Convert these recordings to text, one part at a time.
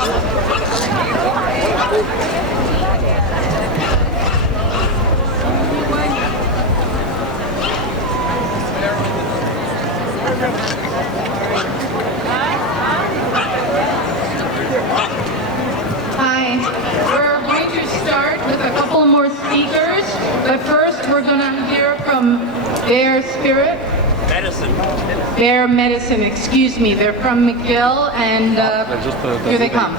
Hi. We're going to start with a couple more speakers, but first we're going to hear from Bear Spirit. Bear Medicine, excuse me. They're from McGill, and here they come.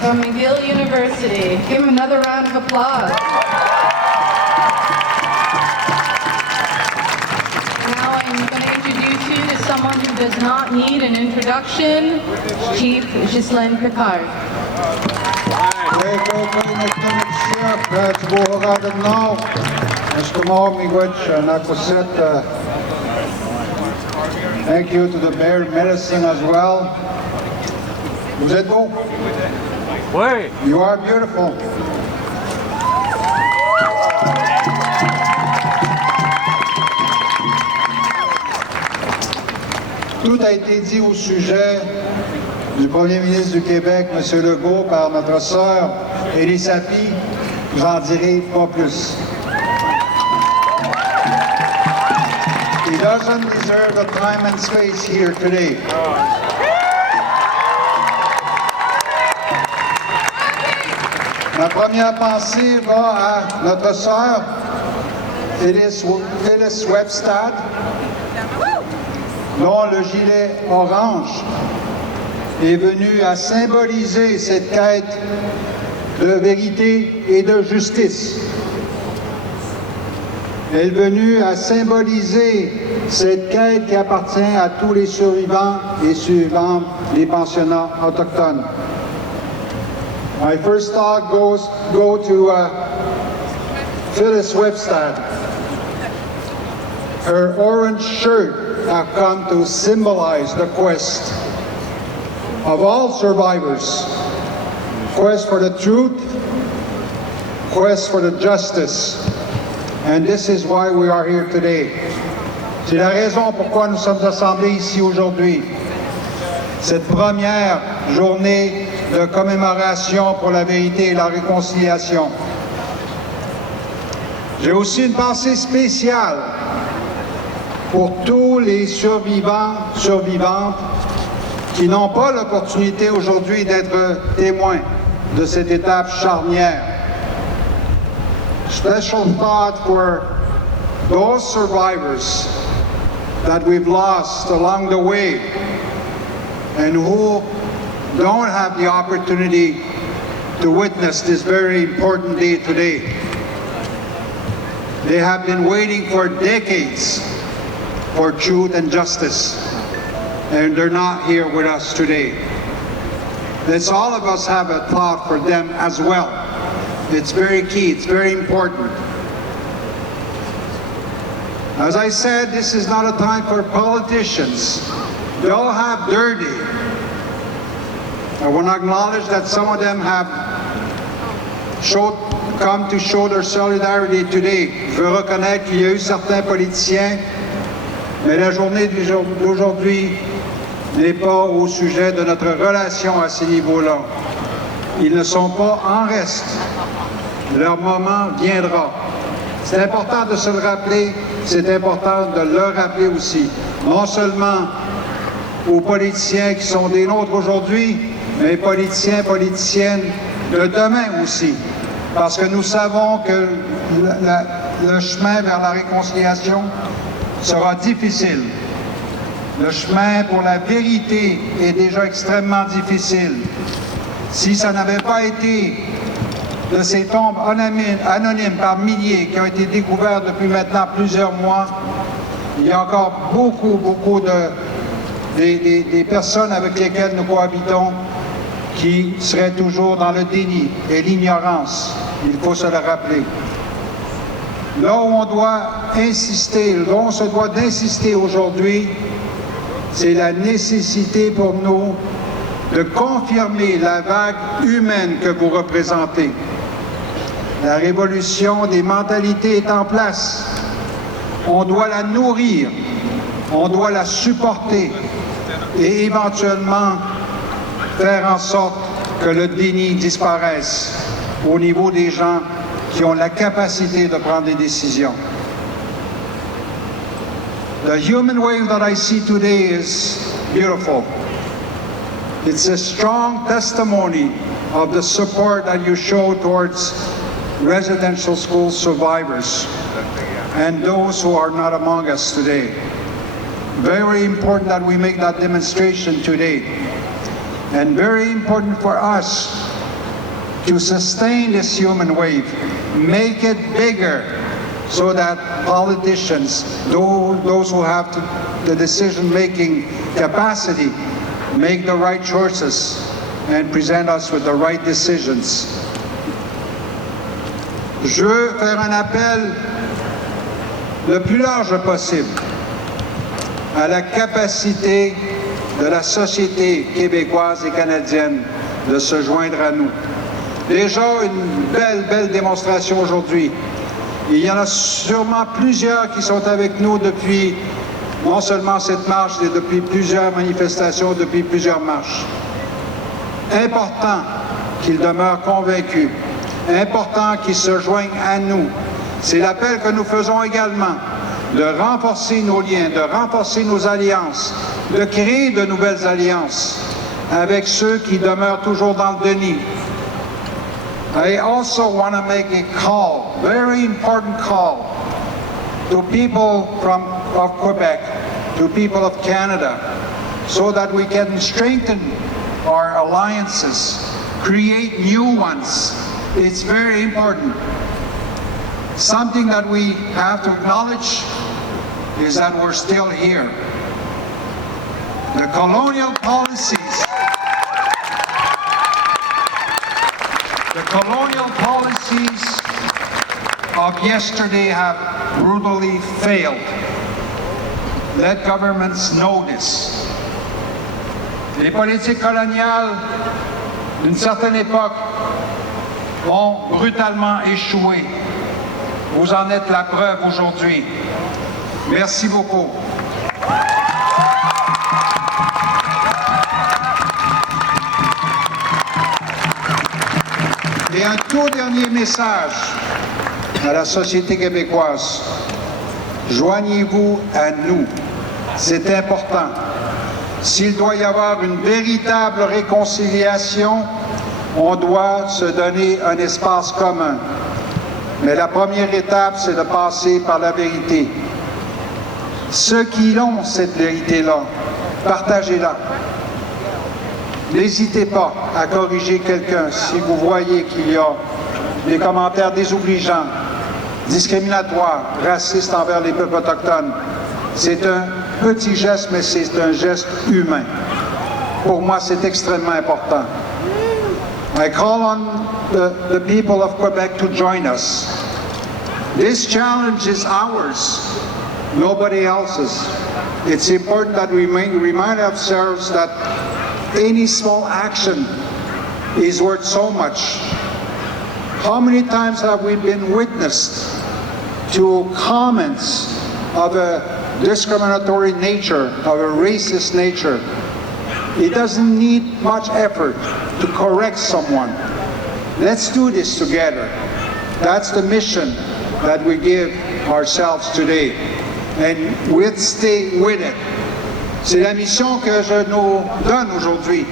From McGill University. Give him another round of applause. Now I'm going to introduce you to someone who does not need an introduction, Chief Ghislaine Picard. Thank you to the Bear Medicine as well. Vous êtes beau? Oui. You are beautiful. Tout a été dit au sujet du Premier ministre du Québec, M. Legault, par notre sœur Élie Sapie. J'en dirai pas plus. He doesn't deserve the time and space here today. Ma première pensée va à notre sœur, Phyllis Webstad, dont le gilet orange est venu à symboliser cette quête de vérité et de justice. est venue à symboliser cette quête qui appartient à tous les survivants et survivantes des pensionnats autochtones. My first thought go to Phyllis Webstad. Her orange shirt have come to symbolize the quest of all survivors. Quest for the truth, quest for the justice. And this is why we are here today. C'est la raison pourquoi nous sommes assemblés ici aujourd'hui. Cette première journée de commémoration pour la vérité et la réconciliation. J'ai aussi une pensée spéciale pour tous les survivants, survivantes qui n'ont pas l'opportunité aujourd'hui d'être témoins de cette étape charnière. Special thought for those survivors that we've lost along the way and who don't have the opportunity to witness this very important day today. They have been waiting for decades for truth and justice, and they're not here with us today. Let's all of us have a thought for them as well. It's very key, it's very important. As I said, this is not a time for politicians. They all have dirty. I want to acknowledge that some of them have come to show their solidarity today. Je veux reconnaître qu'il y a eu certains politiciens, mais la journée d'aujourd'hui n'est pas au sujet de notre relation à ces niveaux-là. Ils ne sont pas en reste. Leur moment viendra. C'est important de se le rappeler, c'est important de le rappeler aussi. Non seulement aux politiciens qui sont des nôtres aujourd'hui, mais politiciens, politiciennes de demain aussi. Parce que nous savons que le chemin vers la réconciliation sera difficile. Le chemin pour la vérité est déjà extrêmement difficile. Si ça n'avait pas été de ces tombes anonymes par milliers qui ont été découvertes depuis maintenant plusieurs mois, il y a encore beaucoup des personnes avec lesquelles nous cohabitons qui seraient toujours dans le déni et l'ignorance. Il faut se le rappeler. Là où on doit insister, là où on se doit d'insister aujourd'hui, c'est la nécessité pour nous de confirmer la vague humaine que vous représentez. La révolution des mentalités est en place. On doit la nourrir, on doit la supporter et éventuellement faire en sorte que le déni disparaisse au niveau des gens qui ont la capacité de prendre des décisions. The human wave that I see today is beautiful. It's a strong testimony of the support that you show towards residential school survivors and those who are not among us today. Very important that we make that demonstration today. And very important for us to sustain this human wave, make it bigger so that politicians, those who have the decision-making capacity, make the right choices and present us with the right decisions. Je veux faire un appel le plus large possible à la capacité de la société québécoise et canadienne de se joindre à nous. Déjà une belle démonstration aujourd'hui. Il y en a sûrement plusieurs qui sont avec nous depuis non seulement cette marche, mais depuis plusieurs manifestations, depuis plusieurs marches. Important qu'ils demeurent convaincus. Important qu'ils se joignent à nous. C'est l'appel que nous faisons également de renforcer nos liens, de renforcer nos alliances, de créer de nouvelles alliances avec ceux qui demeurent toujours dans le déni. I also want to make a call, very important call, to people of Quebec, to people of Canada, so that we can strengthen our alliances, create new ones. It's very important. Something that we have to acknowledge is that we're still here. The colonial policies of yesterday have brutally failed. Let governments know this. Les politiques coloniales d'une certaine époque ont brutalement échoué. Vous en êtes la preuve aujourd'hui. Merci beaucoup. Et un tout dernier message à la société québécoise. Joignez-vous à nous. C'est important. S'il doit y avoir une véritable réconciliation, on doit se donner un espace commun. Mais la première étape, c'est de passer par la vérité. Ceux qui ont cette vérité-là, partagez-la. N'hésitez pas à corriger quelqu'un si vous voyez qu'il y a des commentaires désobligeants, discriminatoires, racistes envers les peuples autochtones. C'est un petit geste, mais c'est un geste humain. Pour moi, c'est extrêmement important. I call on the people of Quebec to join us. This challenge is ours, nobody else's. It's important that we remind ourselves that any small action is worth so much. How many times have we been witness to comments of a discriminatory nature, of a racist nature? It doesn't need much effort to correct someone. Let's do this together. That's the mission that we give ourselves today. And we'll stay with it. C'est la mission que je nous donne aujourd'hui.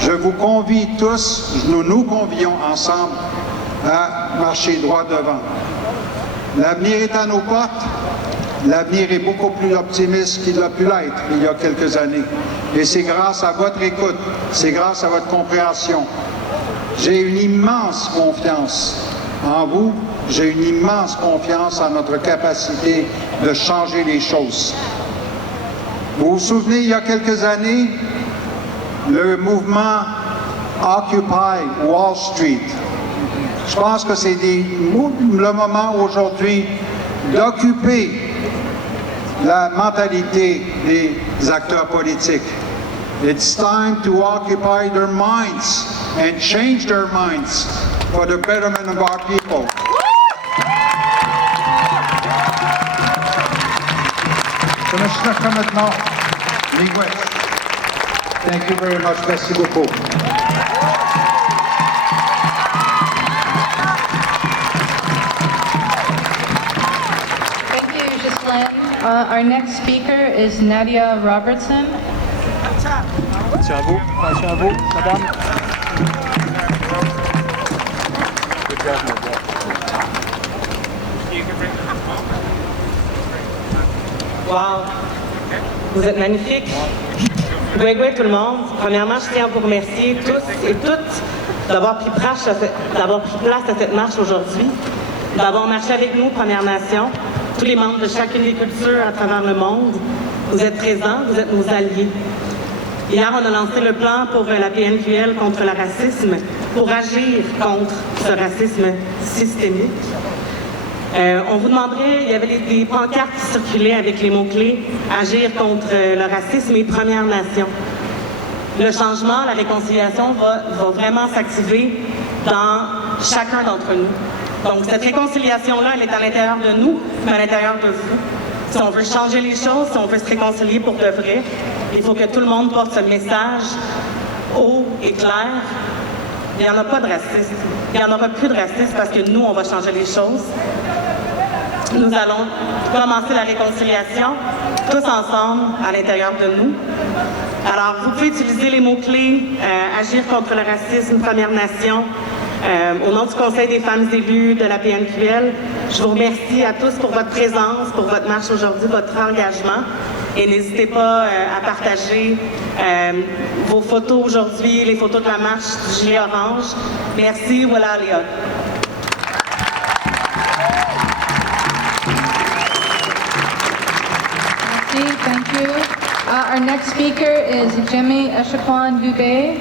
Je vous convie tous, nous nous convions ensemble à marcher droit devant. L'avenir est à nos portes. L'avenir est beaucoup plus optimiste qu'il a pu l'être il y a quelques années. Et c'est grâce à votre écoute, c'est grâce à votre compréhension. J'ai une immense confiance en vous, j'ai une immense confiance en notre capacité de changer les choses. Vous vous souvenez, il y a quelques années, le mouvement Occupy Wall Street. Je pense que c'est le moment aujourd'hui d'occuper la mentalité des acteurs politiques. It's time to occupy their minds and change their minds for the betterment of our people. Commissioner Commitment, Miigwech. Thank you very much. Merci beaucoup. Thank you, Ghislaine. Our next speaker is Nadia Robertson. Attention à vous, madame. Good job, my boy. Wow! Vous êtes magnifiques. Goué tout le monde. Premièrement, je tiens à vous remercier tous et toutes d'avoir pris place à cette marche aujourd'hui, d'avoir marché avec nous, Première Nation, tous les membres de chacune des cultures à travers le monde. Vous êtes présents, vous êtes nos alliés. Hier, on a lancé le plan pour la PNQL contre le racisme, pour agir contre ce racisme systémique. On vous demanderait, il y avait des pancartes qui circulaient avec les mots-clés « Agir contre le racisme et Première Nation ». Le changement, la réconciliation va vraiment s'activer dans chacun d'entre nous. Donc cette réconciliation-là, elle est à l'intérieur de nous, mais à l'intérieur de vous. Si on veut changer les choses, si on veut se réconcilier pour de vrai, il faut que tout le monde porte ce message haut et clair. Il n'y en a pas de racisme. Il n'y en aura plus de racisme parce que nous, on va changer les choses. Nous allons commencer la réconciliation tous ensemble à l'intérieur de nous. Alors, vous pouvez utiliser les mots-clés Agir contre le racisme, Première Nation. Au nom du Conseil des femmes élues de la PNQL, je vous remercie à tous pour votre présence, pour votre marche aujourd'hui, votre engagement. Et n'hésitez pas à partager vos photos aujourd'hui, les photos de la marche du gilet orange. Merci, voilà Léa. Merci, thank you. Our next speaker is Jimmy Echaquan Dubé.